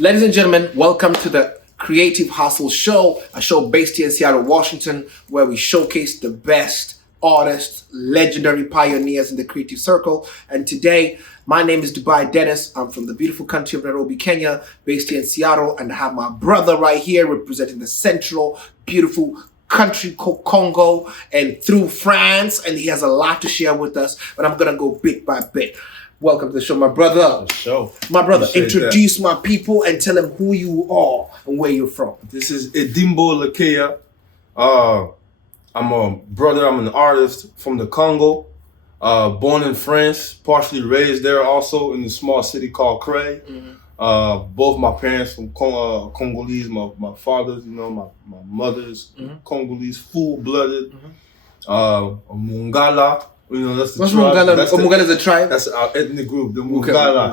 Ladies and gentlemen, welcome to the Creative Hustle Show, a show based here in Seattle, Washington, where we showcase the best artists, legendary pioneers in the creative circle. And today, my name is Dubai Dennis. I'm from the beautiful country of Nairobi, Kenya, based here in Seattle, and I have my brother right here representing the central, beautiful country called Congo and through France, and he has a lot to share with us, but I'm gonna go bit by bit. Welcome to the show, my brother. The show. My brother, introduce my people and tell them who you are and where you're from. This is Edimbo Lekea. I'm a brother, I'm an artist from the Congo. Born in France, partially raised there also in a small city called Creil. Both my parents from Congolese, my father's, my mother's Congolese, full-blooded. Mungala, that's the What's tribe. Mungala? Mungala is a tribe? That's our ethnic group, the Mungala.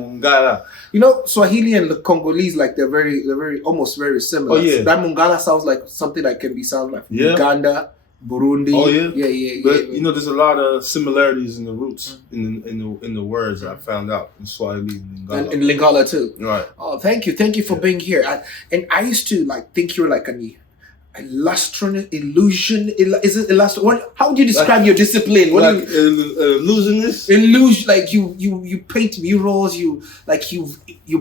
Mungala. You know, Swahili and the Congolese, like they're very almost very similar. Oh, yeah. That Mungala sounds like something that can be sound like Uganda, Burundi. Oh yeah, yeah. But there's a lot of similarities in the roots in the words I found out in Swahili and Lingala. And in Lingala too. Right. Oh, thank you for being here. And I used to think you were like an illusion. Is it illusion? How would you describe your discipline? What like illusionist? Illusion, like you paint murals. You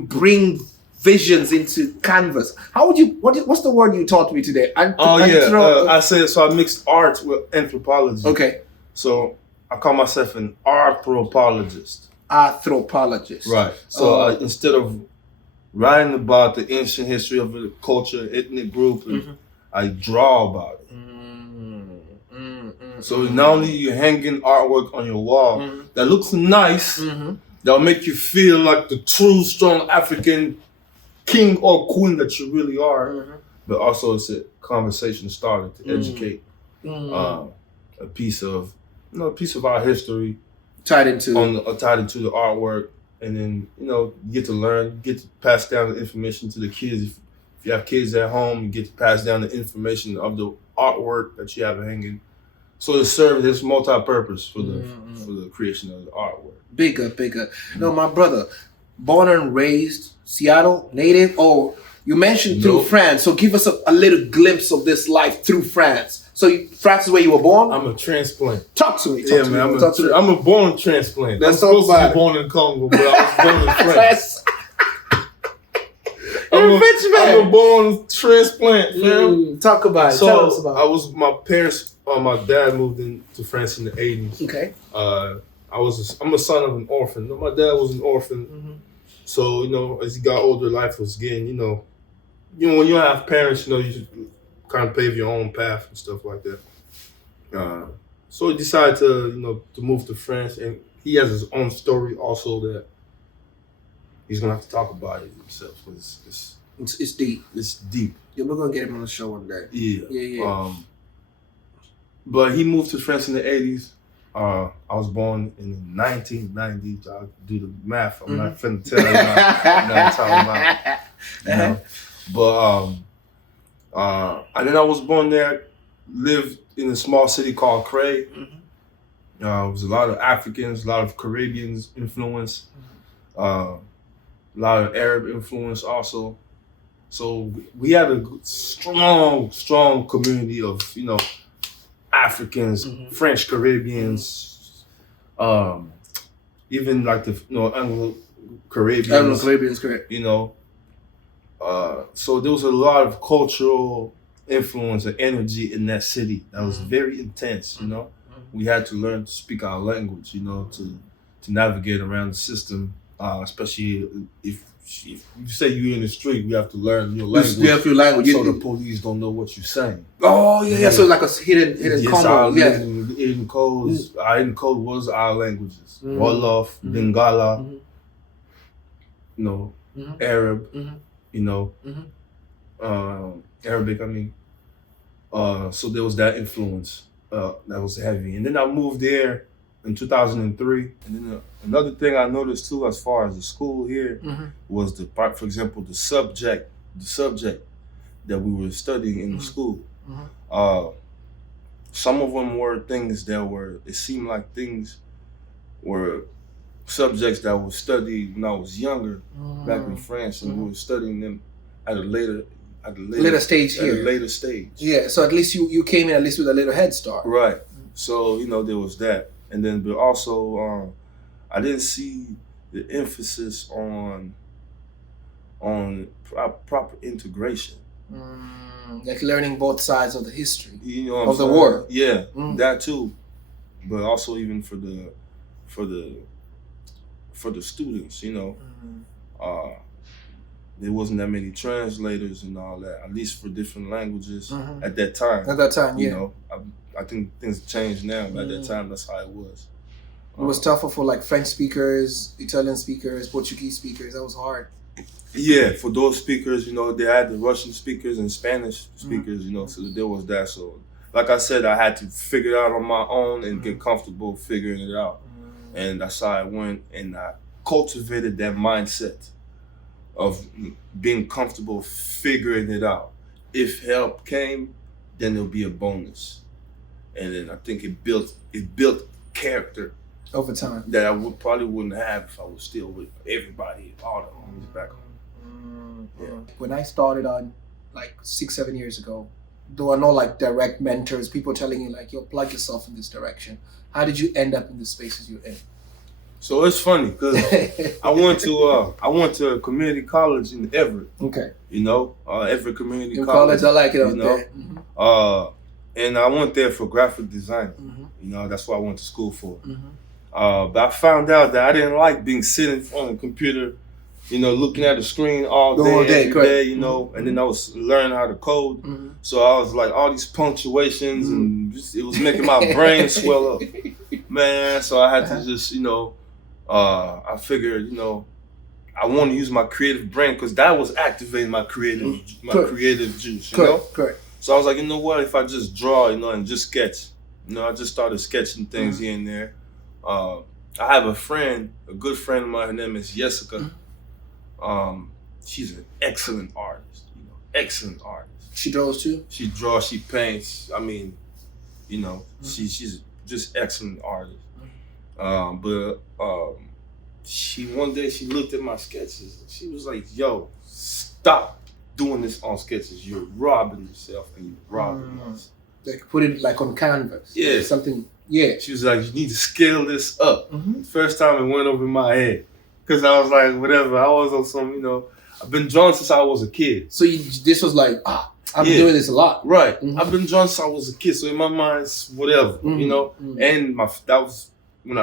bring visions into canvas. How would you? What's the word you taught me today? I said so. I mixed art with anthropology. Okay. So I call myself an art-thropologist. Art-thropologist. Right. So instead of writing about the ancient history of a culture, ethnic group, I draw about it. So not only you hanging artwork on your wall that looks nice, that'll make you feel like the true strong African king or queen that you really are, but also it's a conversation starter to educate a piece of our history tied into the artwork, and then you get to learn, get to pass down the information to the kids. If you have kids at home, you get to pass down the information of the artwork that you have hanging. So it serves this multi-purpose for the creation of the artwork. Bigger. No, my brother, born and raised Seattle, native. Oh, you mentioned through France. So give us a little glimpse of this life through France. So France is where you were born? I'm a transplant. Talk to me. I'm a born transplant. Let's I'm talk supposed to about be born in Congo, but I was born in France. I'm a born transplant, man. Talk about it. So Tell us about it. My dad moved into France in the 80s. Okay. I'm a son of an orphan. My dad was an orphan. So, as he got older, life was getting, when you have parents, you should kind of pave your own path and stuff like that. So he decided to move to France, and he has his own story also that he's gonna have to talk about it himself. It's deep. It's deep. Yeah, we're gonna get him on the show one day. Yeah. But he moved to France in the 80s. I was born in the 1990s. I'll do the math. I'm not finna tell you. I'm not talking about. But and then I was born there. Lived in a small city called Creil. There was a lot of Africans, a lot of Caribbeans influence. A lot of Arab influence also. So we had a strong community of, Africans, French Caribbeans, even like the Anglo-Caribbeans. Anglo-Caribbeans, correct. So there was a lot of cultural influence and energy in that city that was very intense, We had to learn to speak our language, to navigate around the system, especially if you say you're in the street, we have to learn your language. You have your language. So the police don't know what you're saying. Oh, yeah. So like a hidden combo. Hidden codes. Our hidden code was our languages. Wolof, Lingala, Arab, Arabic, I mean. So there was that influence that was heavy. And then I moved there in 2003. And then another thing I noticed too, as far as the school here, was for example, the subject that we were studying in the school. Some of them were things that it seemed like things were subjects that were studied when I was younger, back in France, and we were studying them at a later stage here. At a later stage. Yeah, so at least you came in at least with a little head start. Right. So, you know, there was that. And then, but also, I didn't see the emphasis on proper integration. Like learning both sides of the history, you know, of the world. Yeah, that too. But also even for the students, you know, there wasn't that many translators and all that, at least for different languages at that time. At that time, you know, I think things changed now, but at that time, that's how it was. It was tougher for like French speakers, Italian speakers, Portuguese speakers. That was hard. Yeah, for those speakers, you know, they had the Russian speakers and Spanish speakers, you know, so there was that. So, like I said, I had to figure it out on my own and get comfortable figuring it out. And that's how I went, and I cultivated that mindset of being comfortable figuring it out. If help came, then there'll be a bonus. And then I think it built character over time that I probably wouldn't have if I was still with everybody, all the homies back home. When I started on like 6-7 years ago, there were no like direct mentors, people telling you like, yo, plug yourself in this direction. How did you end up in the spaces you're in? So it's funny because I went to a community college in Everett. Okay. You know, Everett Community College. I like it. You know, and I went there for graphic design. You know, that's what I went to school for. But I found out that I didn't like being sitting in front of a computer, you know, looking at the screen all day, every day, you know, and then I was learning how to code. So I was like, all these punctuations, and it was making my brain swell up, man. So I had to just, you know, I figured, you know, I want to use my creative brain because that was activating my creative juice, you know? Correct. So I was like, you know what, if I just draw, you know, and just sketch, you know, I just started sketching things here and there. I have a friend, a good friend of mine, her name is 𝐵𝐔𝐘𝐒. She's an excellent artist, you know, excellent artist. She draws too? She draws, she paints. I mean, you know, she's just excellent artist. But one day she looked at my sketches and she was like, yo, stop doing this on sketches. You're robbing yourself and you're robbing us. Like put it like on canvas. Yeah. Something, yeah. She was like, you need to scale this up. First time it went over my head. Because I was like, whatever, I was on some, you know, I've been drawing since I was a kid. So this was like, I've been doing this a lot. Right. I've been drawing since I was a kid. So in my mind, it's whatever, you know. And that was when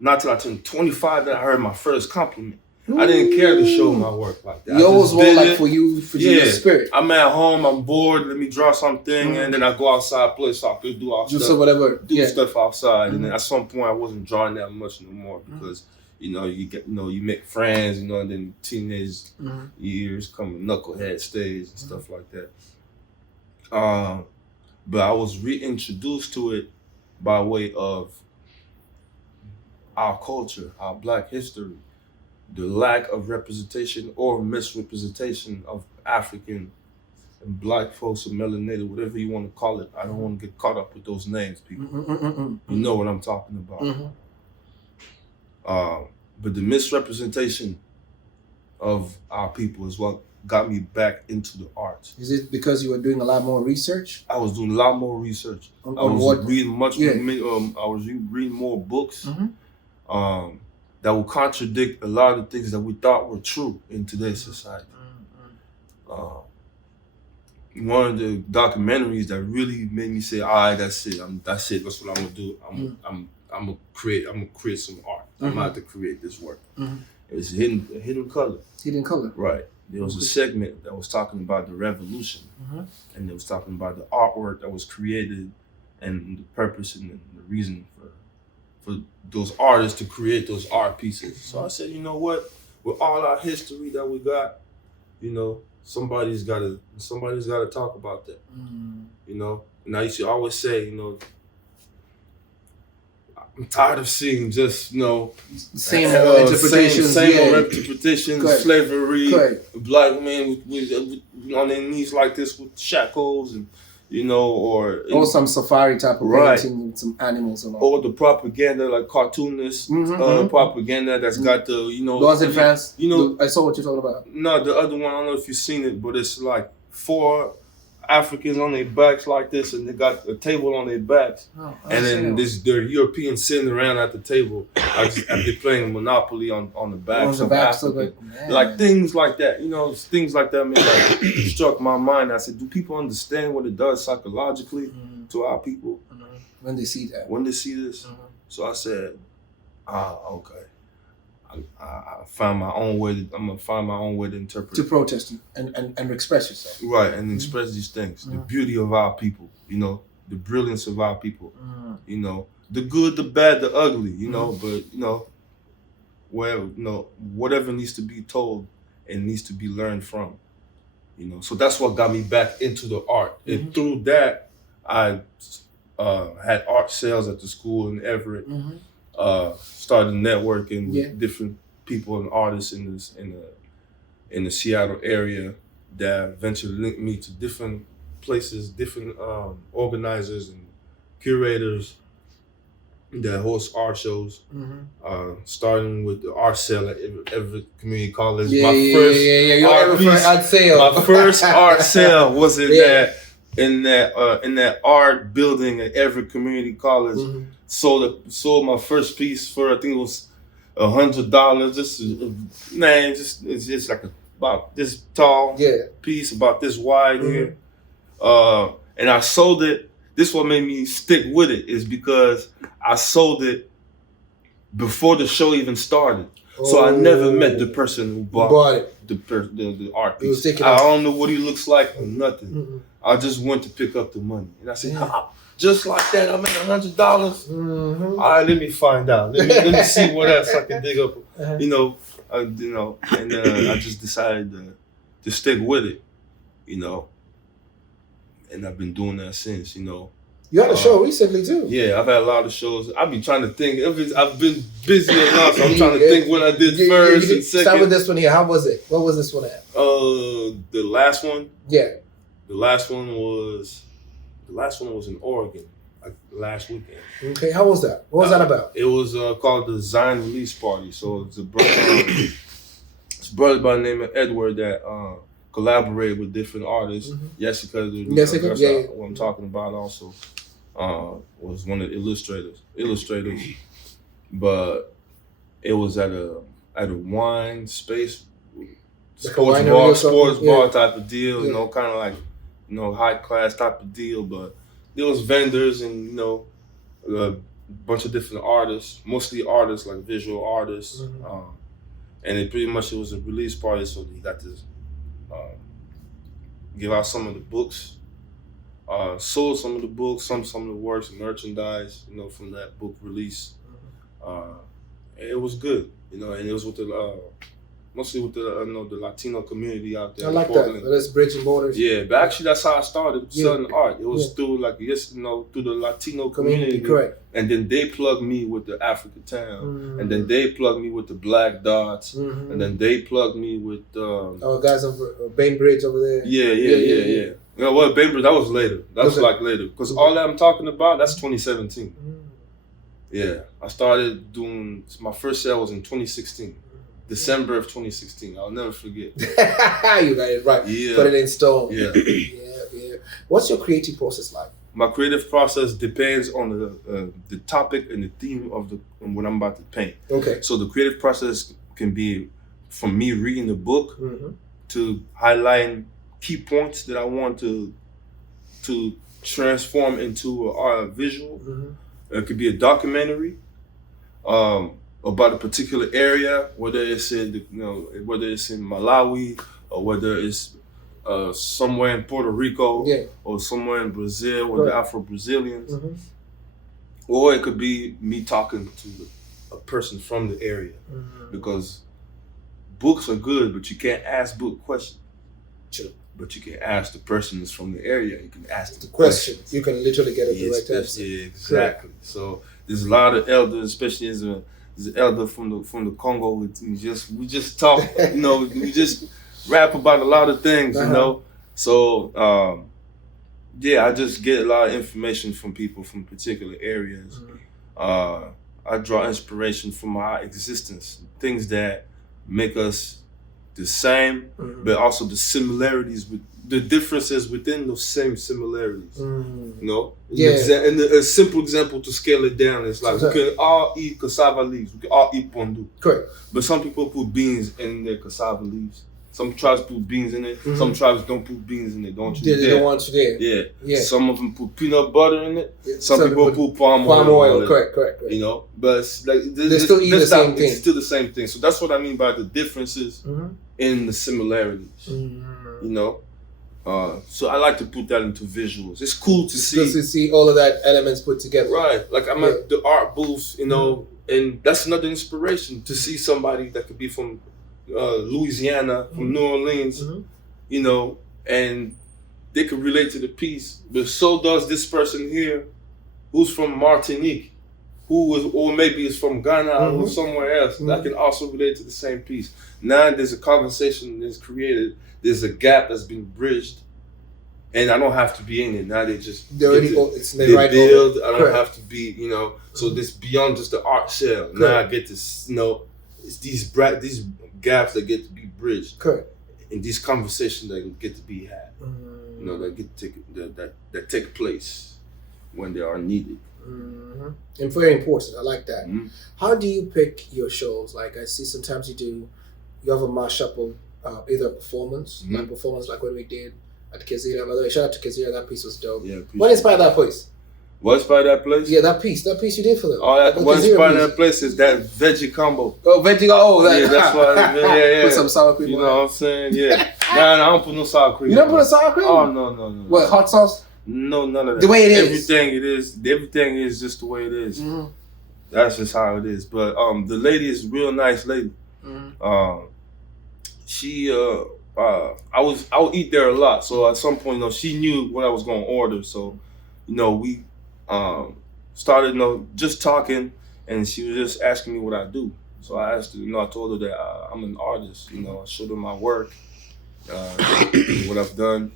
not till I turned 25 that I heard my first compliment. I didn't care to show my work like that. Yours was like for you, your spirit. I'm at home, I'm bored, let me draw something, and then I go outside, play soccer, do stuff outside. And then at some point I wasn't drawing that much no more because you know, you make friends, you know, and then teenage years come knucklehead stage and stuff like that. But I was reintroduced to it by way of our culture, our Black history, the lack of representation or misrepresentation of African and Black folks or melanated, whatever you want to call it. I don't want to get caught up with those names, people. You know what I'm talking about. But the misrepresentation of our people is what got me back into the arts. Is it because you were doing a lot more research? I was doing a lot more research. I was reading more books that will contradict a lot of the things that we thought were true in today's society. One of the documentaries that really made me say, all right, that's it. That's what I'm gonna do. I'm gonna create some art. I'm about to create this work. It's Hidden Color. Hidden Color. Right. There was a segment that was talking about the revolution, and it was talking about the artwork that was created, and the purpose and the reason for those artists to create those art pieces. So I said, you know what? With all our history that we got, you know, somebody's got to talk about that. You know, and I used to always say, you know, I'm tired of seeing just, you know, same interpretations, slavery, Black men with on their knees like this with shackles and, you know, or some safari type of painting with some animals and all. Or the propaganda, like cartoonist propaganda that's got the, you know, the ones in France. You know, I saw what you're talking about. No, the other one, I don't know if you've seen it, but it's like 4 Africans on their backs like this, and they got a table on their backs, and then they're Europeans sitting around at the table, they're playing Monopoly on the backs of Africa. Like things like that, you know, things like that. Like struck my mind. I said, do people understand what it does psychologically to our people when they see that? When they see this, so I said, okay. I find my own way. I'm gonna find my own way to interpret. To protest and express yourself. Right, and express these things. The beauty of our people, you know, the brilliance of our people, you know, the good, the bad, the ugly, you know, but you know, whatever needs to be told and needs to be learned from, you know. So that's what got me back into the art, and through that, I had art sales at the school in Everett. Started networking with different people and artists in the Seattle area that eventually linked me to different places, different organizers and curators that host art shows. Starting with the art sale at Everett Community College. My first art sale was in that art building at Everett Community College. Sold my first piece for, I think it was $100. It's just like about this tall piece, about this wide here. And I sold it. This what made me stick with it is because I sold it before the show even started. So I never met the person who bought it. The art piece. I don't know what he looks like or nothing. I just went to pick up the money, and I said, just like that, I made $100. All right, let me find out. Let me see what else I can dig up. You know, and I just decided to stick with it, you know. And I've been doing that since, you know. You had a show recently too. Yeah, I've had a lot of shows. I've been trying to think. I've been busy enough, so I'm trying to think what I did first and second. Start with this one here. How was it? What was this one at? The last one. Yeah. The last one was in Oregon, like last weekend. Okay, how was that? What was that about? It was called the Zion Release Party. So it's a brother by the name of Edward that collaborated with different artists. 𝐔𝐘𝐒, that's what I'm talking about. Also, was one of the illustrators, but it was at a wine space, sports bar type of deal. You know, kind of like, you know, high class type of deal. But there was vendors and, you know, a bunch of different artists, mostly artists like visual artists, and it was a release party. So they got to give out some of the books. Sold some of the books, some of the works, merchandise, you know, from that book release. It was good, you know, and it was with mostly with the Latino community out there. I like that. That's bridging borders. Yeah, but actually that's how I started selling art. It was through through the Latino community. Correct. And then they plugged me with the Africa Town, and then they plugged me with the Black Dots, and then they plugged me with guys of Bainbridge over there. Yeah. You know what, Bainbridge, that was later. That's later. Because all that I'm talking about, that's 2017. Yeah. I started doing, my first sale was in 2016. December of 2016. I'll never forget. You got it right. Yeah. Put it in stone. Yeah. Yeah. What's your creative process like? My creative process depends on the topic and the theme of what I'm about to paint. Okay. So the creative process can be from me reading the book to highlighting key points that I want to transform into a visual. It could be a documentary about a particular area, whether it's in Malawi or whether it's somewhere in Puerto Rico or somewhere in Brazil with the Afro-Brazilians, or it could be me talking to a person from the area, because books are good, but you can't ask book questions. True. But you can ask the person that's from the area. You can ask the questions. You can literally get a direct answer. Yeah, exactly. Correct. So there's a lot of elders, especially as an elder from the Congo. We just talk. You know, we just rap about a lot of things. You know, so Yeah, I just get a lot of information from people from particular areas. I draw inspiration from our existence, things that make us the same, but also the similarities with the differences within those same similarities. You know, and a simple example to scale it down is like we can all eat cassava leaves, we can all eat pondu. Correct. But some people put beans in their cassava leaves. Some tribes put beans in it. Some tribes don't put beans in it. Don't you? They don't want you there. Yeah. Some of them put peanut butter in it. Some people put palm oil. Correct. You know, but it's like they still eat the same thing. It's still the same thing. So that's what I mean by the differences in the similarities. You know, so I like to put that into visuals. It's cool to see. Just to see all of that elements put together. Right. Like I'm at the art booth, you know, and that's another inspiration to see somebody that could be from Louisiana, from New Orleans, you know, and they could relate to the piece, but so does this person here who's from Martinique, or maybe is from Ghana or somewhere else that can also relate to the same piece. Now there's a conversation that's created, there's a gap that's been bridged, and I don't have to be in it. Now they build, I don't have to be, you know, so this beyond just the art shell. Now I get to, you know, it's these gaps that get to be bridged. Correct. And these conversations that get to be had. You know, that get to that take place when they are needed. And very important. I like that. How do you pick your shows? Like I see sometimes you have a mashup of either a performance, like what we did at the 𝐊𝐘𝐒. By the way, shout out to 𝐊𝐘𝐒. That piece was dope. Yeah. What inspired that place? What inspired that place? Yeah, that piece you did for them. What inspired that place is that veggie combo. Yeah, that's why. Yeah. Put some sour cream. You know what I'm saying? Yeah. Nah, I don't put no sour cream. You don't put a sour cream? Oh no. What, hot sauce? No, none of that. The way it is. Everything is just the way it is. That's just how it is. But the lady is a real nice lady. She I would eat there a lot. So at some point, you know, she knew what I was gonna order. So, you know, we started, you know, just talking, and she was just asking me what I do. So I asked her, you know, I told her that I'm an artist. You know, I showed her my work, what I've done,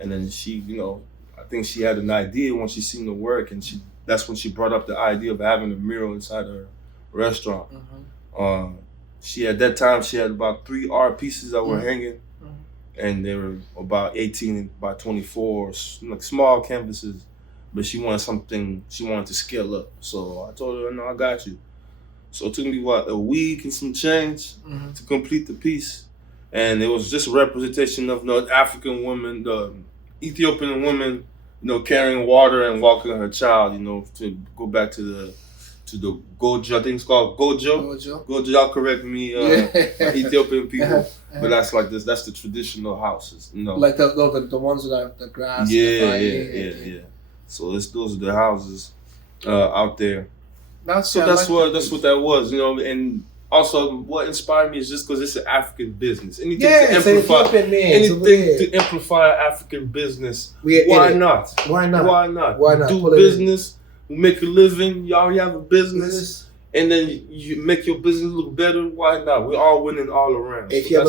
and then she, you know, I think she had an idea when she seen the work, and that's when she brought up the idea of having a mural inside her restaurant. At that time she had about 3 art pieces that were hanging, and they were about 18 by 24, like small canvases. But she wanted to scale up. So I told her, no, I got you. So it took me, a week and some change to complete the piece. And it was just a representation of the African woman, the Ethiopian woman, you know, carrying water and walking her child, you know, to go back to the 𝐵𝐲, I think it's called 𝐵𝐲. Y'all correct me, Ethiopian people. But that's like this. That's the traditional houses, you know. Like the ones with the grass. Yeah. So those are the houses out there. That's what that was, you know. And also, what inspired me is just because it's an African business. Anything to amplify African business. Why not? Do business. We make a living. Y'all have a business, and then you make your business look better. Why not? We're all winning all around. If you have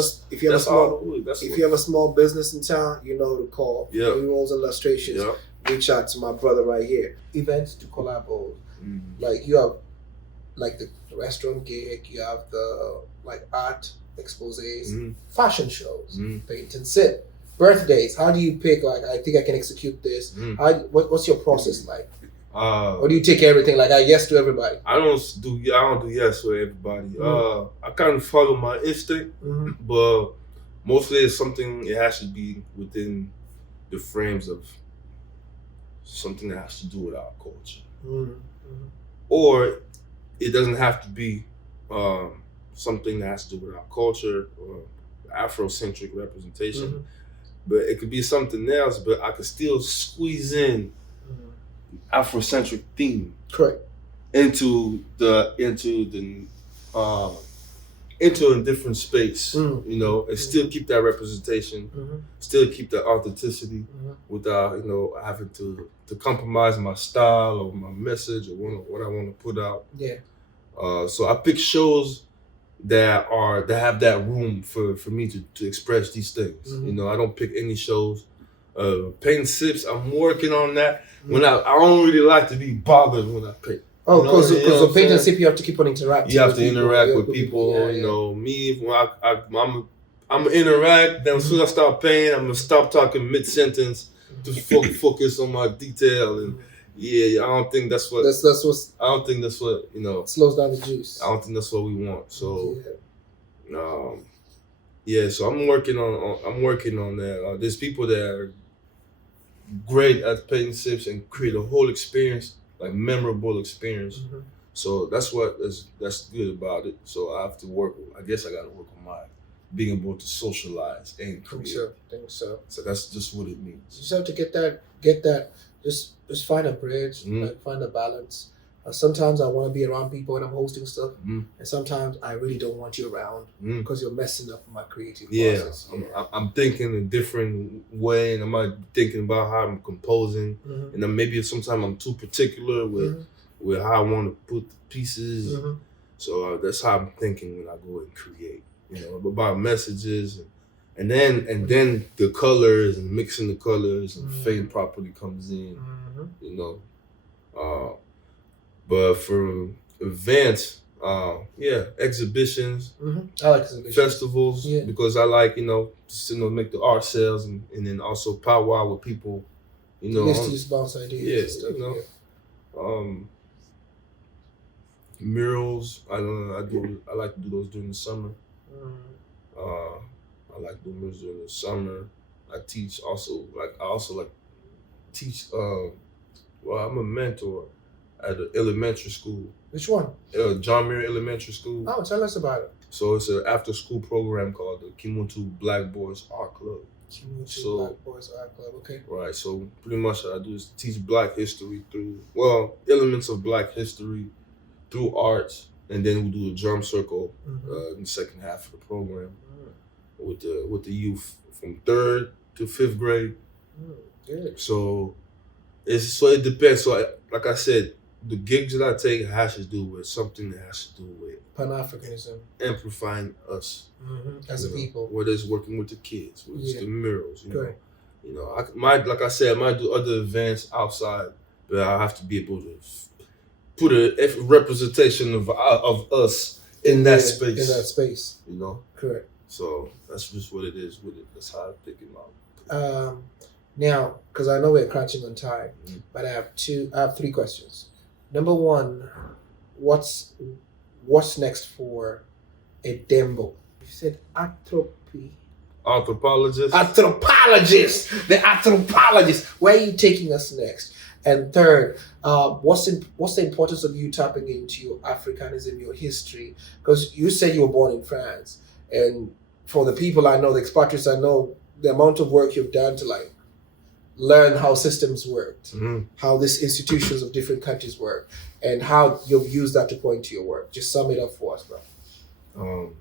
a small business in town, you know who to call. Yeah. Murals and illustrations. Yeah. Reach out to my brother right here. Events to collabos. Like you have, like the restaurant gig. You have the art exposés, fashion shows, paint and sip, birthdays. How do you pick? Like I think I can execute this. What's your process like? Or do you take everything like yes to everybody? I don't do yes to everybody. I kind of follow my instinct, but mostly it's something. It has to be within the frames of something that has to do with our culture, or it doesn't have to be something that has to do with our culture or Afrocentric representation, but it could be something else. But I could still squeeze in Afrocentric theme, correct, into a different space, you know, and still keep that representation, still keep that authenticity, without, you know, having to compromise my style or my message or what I want to put out. Yeah. So I pick shows that have that room for me to express these things. You know, I don't pick any shows. Painting sips, I'm working on that. When I don't really like to be bothered when I paint. Oh, because the paint and sip, you have to keep on interacting. You have to interact with people. Me, when I'm interact. Then as soon as I start painting, I'm gonna stop talking mid sentence to focus on my detail. And I don't think that's what. I don't think that's what slows down the juice. I don't think that's what we want. So, so I'm working on that. There's people that are great at painting sips and create a whole experience, like memorable experience. So that's good about it. So I have to work. I guess I got to work on my being able to socialize and create. Think so. So that's just what it means. You just have to get that. Just find a bridge, find a balance. Sometimes I want to be around people when I'm hosting stuff, and sometimes I really don't want you around because you're messing up my creative process. I'm thinking a different way, and I'm thinking about how I'm composing, and then maybe sometimes I'm too particular with how I want to put the pieces. So that's how I'm thinking when I go and create, about messages, and then the colors and mixing the colors and fade properly comes in, But for events, exhibitions, I like exhibitions, festivals, because I like, just make the art sales and then also powwow with people, just bounce ideas. Murals. I like to do those during the summer. I like doing murals during the summer. I teach also. I also teach. I'm a mentor at an elementary school. Which one? John Muir Elementary School. Oh, tell us about it. So it's an after-school program called the 𝐇𝐎𝐿 Black Boys Art Club. Black Boys Art Club, okay. Right, so pretty much what I do is teach Black history elements of Black history through art, and then we do a drum circle in the second half of the program with the youth from 3rd to 5th grade. Good. So it depends. So like I said, the gigs that I take has to do with something that has to do with Pan-Africanism, amplifying us as a people. Whether it's working with the kids, whether it's the murals, Correct. like I said, I might do other events outside, but I have to be able to put a representation of us in that space. In that space. Correct. So that's just what it is with it. That's how I pick it out. Now, because I know we're crunching on time, but I have 3 questions. Number 1, what's next for Edimbo? You said Art-thropologist. Art-thropologist! The art-thropologist! Where are you taking us next? And 3rd, what's the importance of you tapping into your Africanism, your history? Because you said you were born in France, and for the people I know, the expatriates I know, the amount of work you've done to learn how systems worked, how these institutions of different countries work, and how you've used that to point to your work. Just sum it up for us, bro.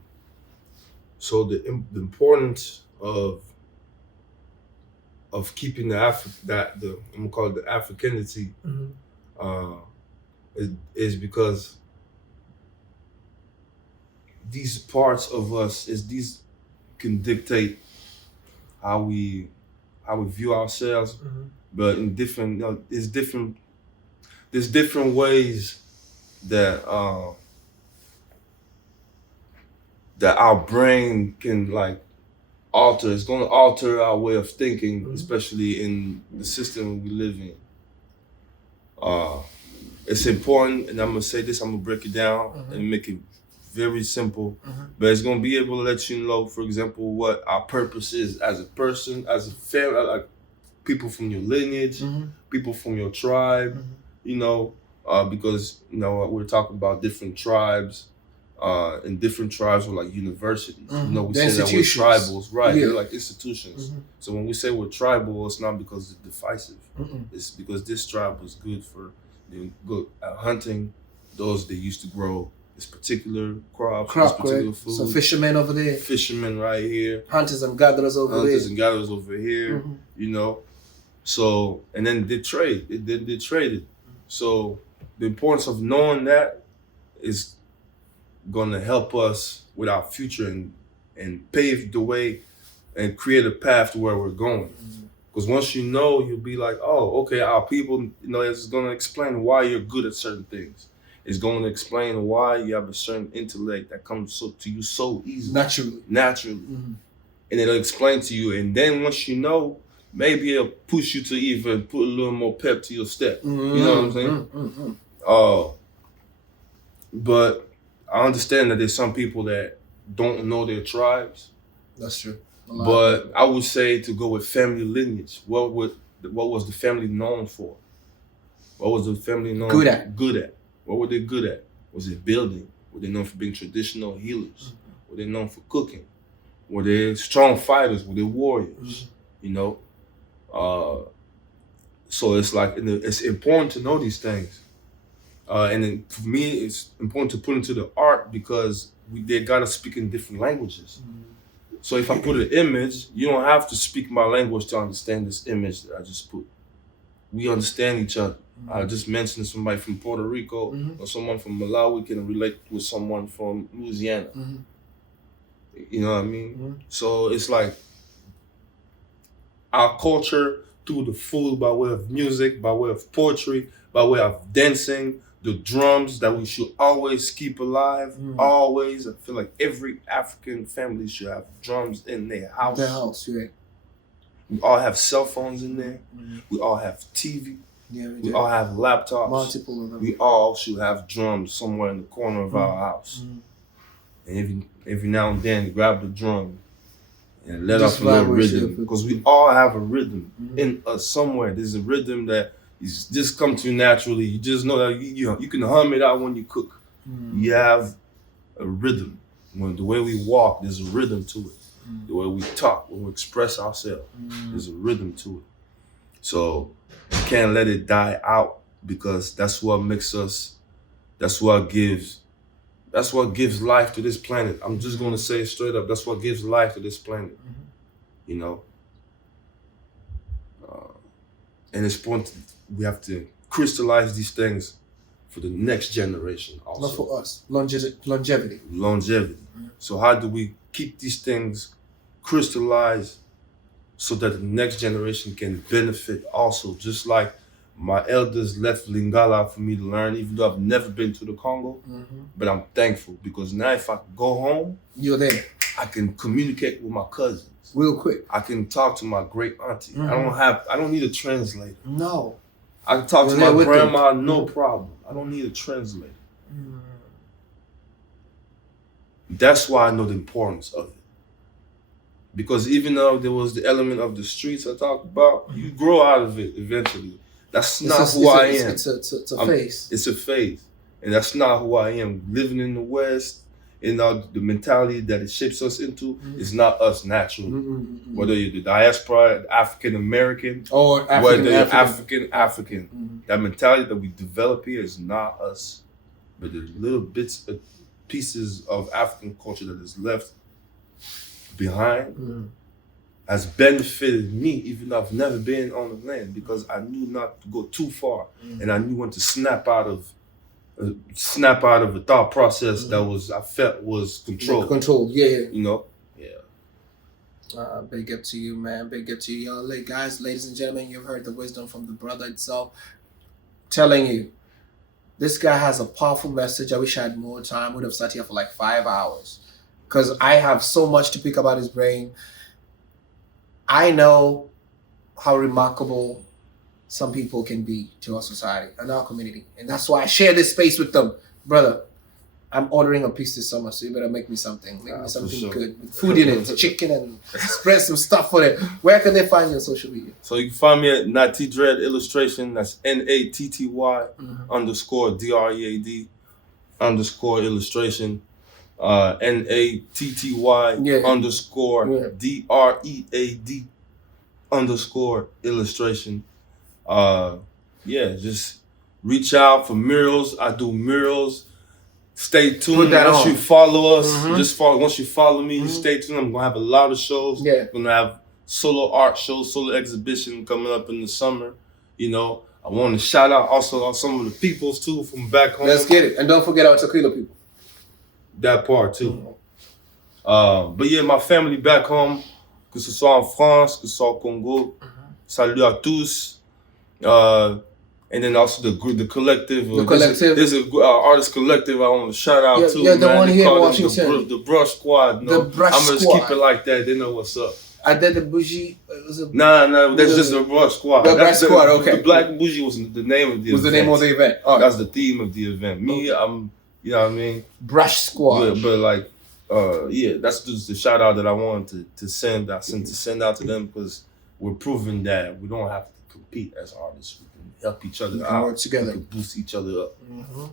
So the importance of keeping I'm gonna call it the Africanity, is because these parts of us these can dictate how we view ourselves, but in different, there's different ways that our brain can alter. It's going to alter our way of thinking, especially in the system we live in. It's important, and I'm gonna say this. I'm gonna break it down and make it very simple, but it's gonna be able to let you know, for example, what our purpose is as a person, as a family, like people from your lineage, people from your tribe, because we're talking about different tribes, and different tribes are like universities. We say that we're tribals, right? They're like institutions. So when we say we're tribal, it's not because it's divisive. It's because this tribe was good at hunting. Those they used to grow this particular crop, this particular food. So fishermen over there. Fishermen right here. Hunters and gatherers over there. Hunters and gatherers over here, So, and then they traded. So the importance of knowing that is going to help us with our future and pave the way and create a path to where we're going. Because once you know, you'll be like, oh, okay, our people, you know, it's going to explain why you're good at certain things. It's going to explain why you have a certain intellect that comes to you so easily. Naturally. Mm-hmm. And it'll explain to you. And then once you know, maybe it'll push you to even put a little more pep to your step. Mm-hmm. You know what I'm saying? Mm-hmm. But I understand that there's some people that don't know their tribes. That's true. But I would say to go with family lineage. What was the family known for? What was the family known good at? What were they good at? Was it building? Were they known for being traditional healers? Mm-hmm. Were they known for cooking? Were they strong fighters? Were they warriors? Mm-hmm. You know? So it's like, it's important to know these things. And then for me, it's important to put into the art because they gotta speak in different languages. Mm-hmm. So if I put an image, you don't have to speak my language to understand this image that I just put. We understand each other. Mm-hmm. I just mentioned somebody from Puerto Rico or someone from Malawi can relate with someone from Louisiana. Mm-hmm. You know what I mean? Mm-hmm. So it's like our culture through the food, by way of music, by way of poetry, by way of dancing, the drums that we should always keep alive. Always. I feel like every African family should have drums in their house. Their house, right. We all have cell phones in there. Mm-hmm. We all have TV. Yeah, we all have laptops. Multiple of them. We all should have drums somewhere in the corner of our house. And every now and then, grab the drum and let off a little rhythm. Because we all have a rhythm in us somewhere. There's a rhythm that is just come to you naturally. You just know that you can hum it out when you cook. You have a rhythm. When the way we walk, there's a rhythm to it. The way we talk, when we express ourselves, there's a rhythm to it. So you can't let it die out because that's what makes us, that's what gives life to this planet. I'm just gonna say it straight up, that's what gives life to this planet. You know? And it's important, we have to crystallize these things for the next generation also. Not for us, longevity. So how do we keep these things crystallized so that the next generation can benefit also, just like my elders left Lingala for me to learn, even though I've never been to the Congo, but I'm thankful because now if I go home, you're there. I can communicate with my cousins. Real quick. I can talk to my great auntie. I don't need a translator. No. I can talk to my grandma, no problem. I don't need a translator. That's why I know the importance of it. Because even though there was the element of the streets I talked about, you grow out of it eventually. That's not who I am. It's a phase. It's a phase. And that's not who I am. Living in the West, the mentality that it shapes us into is not us naturally. Whether you're the diaspora, African American, or whether you're African. That mentality that we develop here is not us. But the little bits, pieces of African culture that is left behind has benefited me, even though I've never been on the land, because I knew not to go too far, and I knew when to snap out of a thought process that I felt was controlled. Controlled, yeah. You know, yeah. Big up to you, man. Big up to you, y'all. Ladies and gentlemen, you've heard the wisdom from the brother itself, telling you, this guy has a powerful message. I wish I had more time. Would have sat here for like 5 hours, because I have so much to pick about his brain. I know how remarkable some people can be to our society and our community. And that's why I share this space with them. Brother, I'm ordering a piece this summer, so you better make me something. Make me something good. With food in it, chicken, and spread some stuff for it. Where can they find you on social media? So you can find me at Natty Dread Illustration. That's NATTY _DREAD _illustration. NATTY _DREAD _illustration. Just reach out for murals. I do murals. Stay tuned. Once you follow us, once you follow me, stay tuned. I'm gonna have a lot of shows. I'm gonna have solo art shows, solo exhibition coming up in the summer. You know, I want to shout out also some of the peoples too from back home. Let's get it. And don't forget our tequila people. That part too. But yeah, my family back home, que ce soit en France, que ce soit au Congo, Salut à tous. And then also the collective. The collective. There's a artist collective I want to shout out to. Yeah, the man. one They here in call it Washington. The Brush Squad. You know? The Brush I'm gonna Squad. keep it like that. They know what's up. I did the bougie. Nah, that's just the Brush Squad. The Brush Squad, okay. The Black Bougie was the name of the event. Was the name of the event. Oh. That's the theme of the event. Me, I'm, you know what I mean? Brush Squad. But like, yeah, that's just the shout out that I wanted to send. I sent to send out to them because we're proving that we don't have to compete as artists. We can help each other out. Work together. We can boost each other up.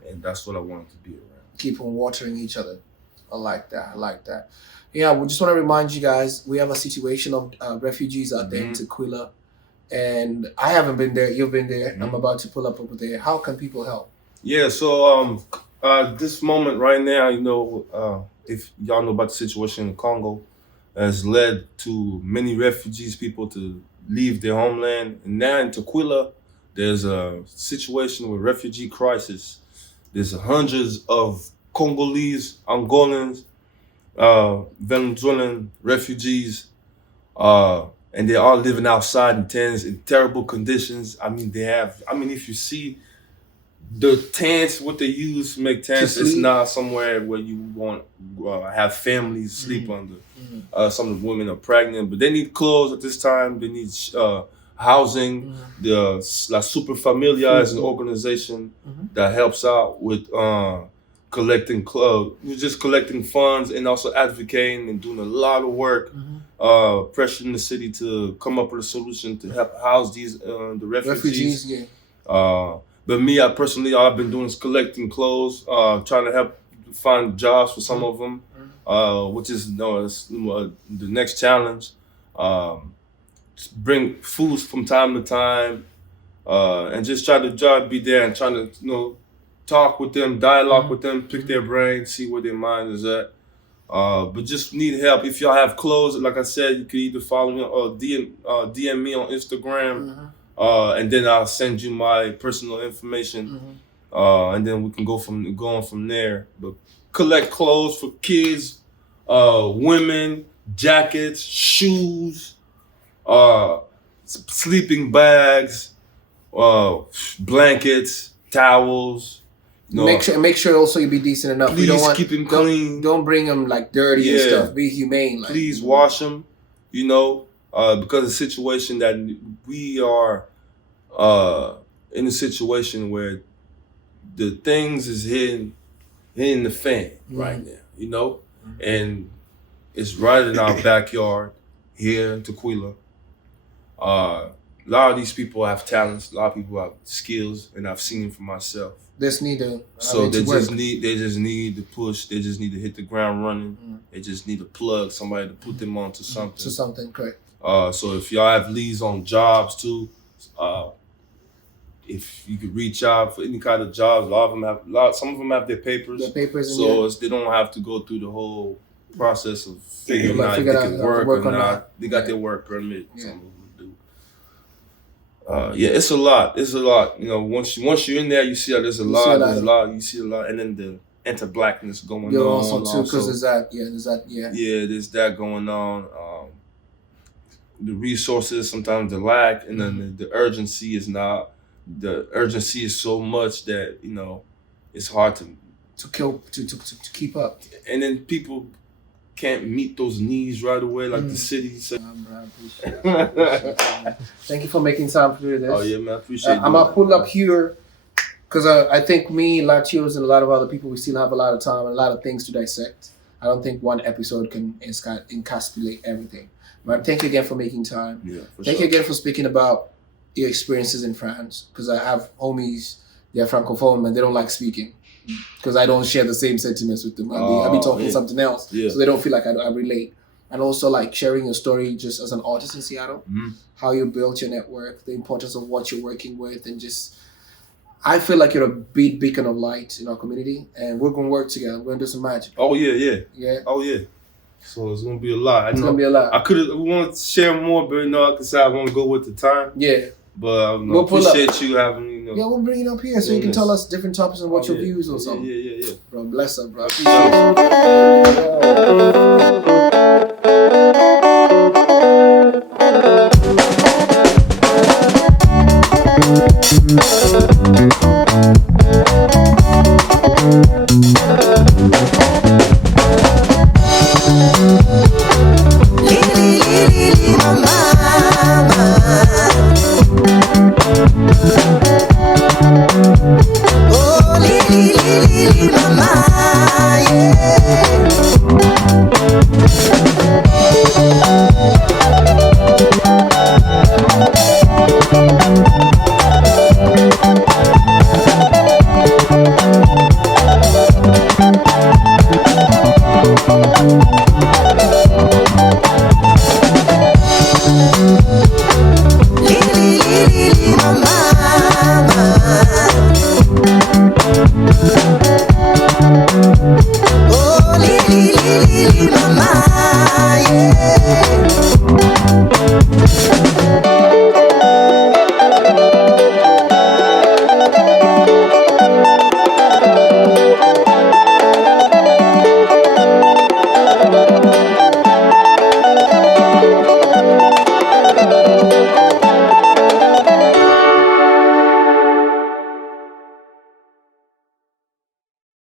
And that's what I wanted to be around. Keep on watering each other. I like that. Yeah, we just want to remind you guys, we have a situation of refugees out there in 𝐇𝐎𝐏𝐄. And I haven't been there. You've been there. I'm about to pull up over there. How can people help? Yeah, so this moment right now, you know, if y'all know about the situation in Congo, has led to many refugees, people to leave their homeland. And now in 𝐇𝐿𝐴, there's a situation with refugee crisis. There's hundreds of Congolese, Angolans, Venezuelan refugees, and they're all living outside in tents in terrible conditions. I mean, if you see the tents, what they use to make tents, it's not somewhere where you want have families sleep under. Some of the women are pregnant, but they need clothes at this time. They need housing. The La Super Familia is an organization that helps out with collecting funds and also advocating and doing a lot of work, pressuring the city to come up with a solution to help house these the refugees. But me, I've been doing is collecting clothes, trying to help find jobs for some of them, which is the next challenge. Bring foods from time to time, and just try to be there and trying to talk with them, dialogue with them, pick their brain, see where their mind is at. But just need help. If y'all have clothes, like I said, you can either follow me or DM me on Instagram, and then I'll send you my personal information, and then we can go on from there. But collect clothes for kids, women, jackets, shoes, sleeping bags, blankets, towels. No. Make sure also you be decent enough. Please keep them clean. Don't bring them like dirty and stuff. Be humane. Please wash them. Because of the situation that we are in a situation where the things is hitting the fan right now. And it's right in our backyard here in 𝐇𝐿𝐴. A lot of these people have talents. A lot of people have skills, and I've seen it for myself. They just need the push. They just need to hit the ground running. They just need a plug, somebody to put them onto something. To something, correct. So if y'all have leads on jobs too, if you could reach out for any kind of jobs, some of them have their papers. So they don't have to go through the whole process of figuring out if they can work or not. They got their work permit. Some of them do. It's a lot. Once you're in there, you see there's a lot. You see a lot, and then the anti-blackness going on. Also too, because there's that going on. The resources sometimes the lack, and then the urgency is not. The urgency is so much that it's hard to keep up. And then people can't meet those needs right away, like the city. So. I appreciate it. Thank you for making time for this. Oh yeah, man, I appreciate it. I'm gonna pull up here because I think me, Latios, and a lot of other people, we still have a lot of time and a lot of things to dissect. I don't think one episode can encapsulate everything. But thank you again for making time. Yeah, thank you again for speaking about your experiences in France, because I have homies, they're Francophone and they don't like speaking because I don't share the same sentiments with them. I'll be talking something else, so they don't feel like I relate. And also like sharing your story just as an artist in Seattle, how you built your network, the importance of what you're working with, and just, I feel like you're a big beacon of light in our community, and we're going to work together. We're going to do some magic. Oh yeah. Yeah. Oh yeah. So it's going to be a lot. It's going to be a lot. I want to share more, but like I said, I want to go with the time. Yeah. But we'll appreciate you having me. Yeah, we'll bring it up here so you can tell us different topics and what your views or something. Yeah. Bro, bless up, bro. I appreciate it.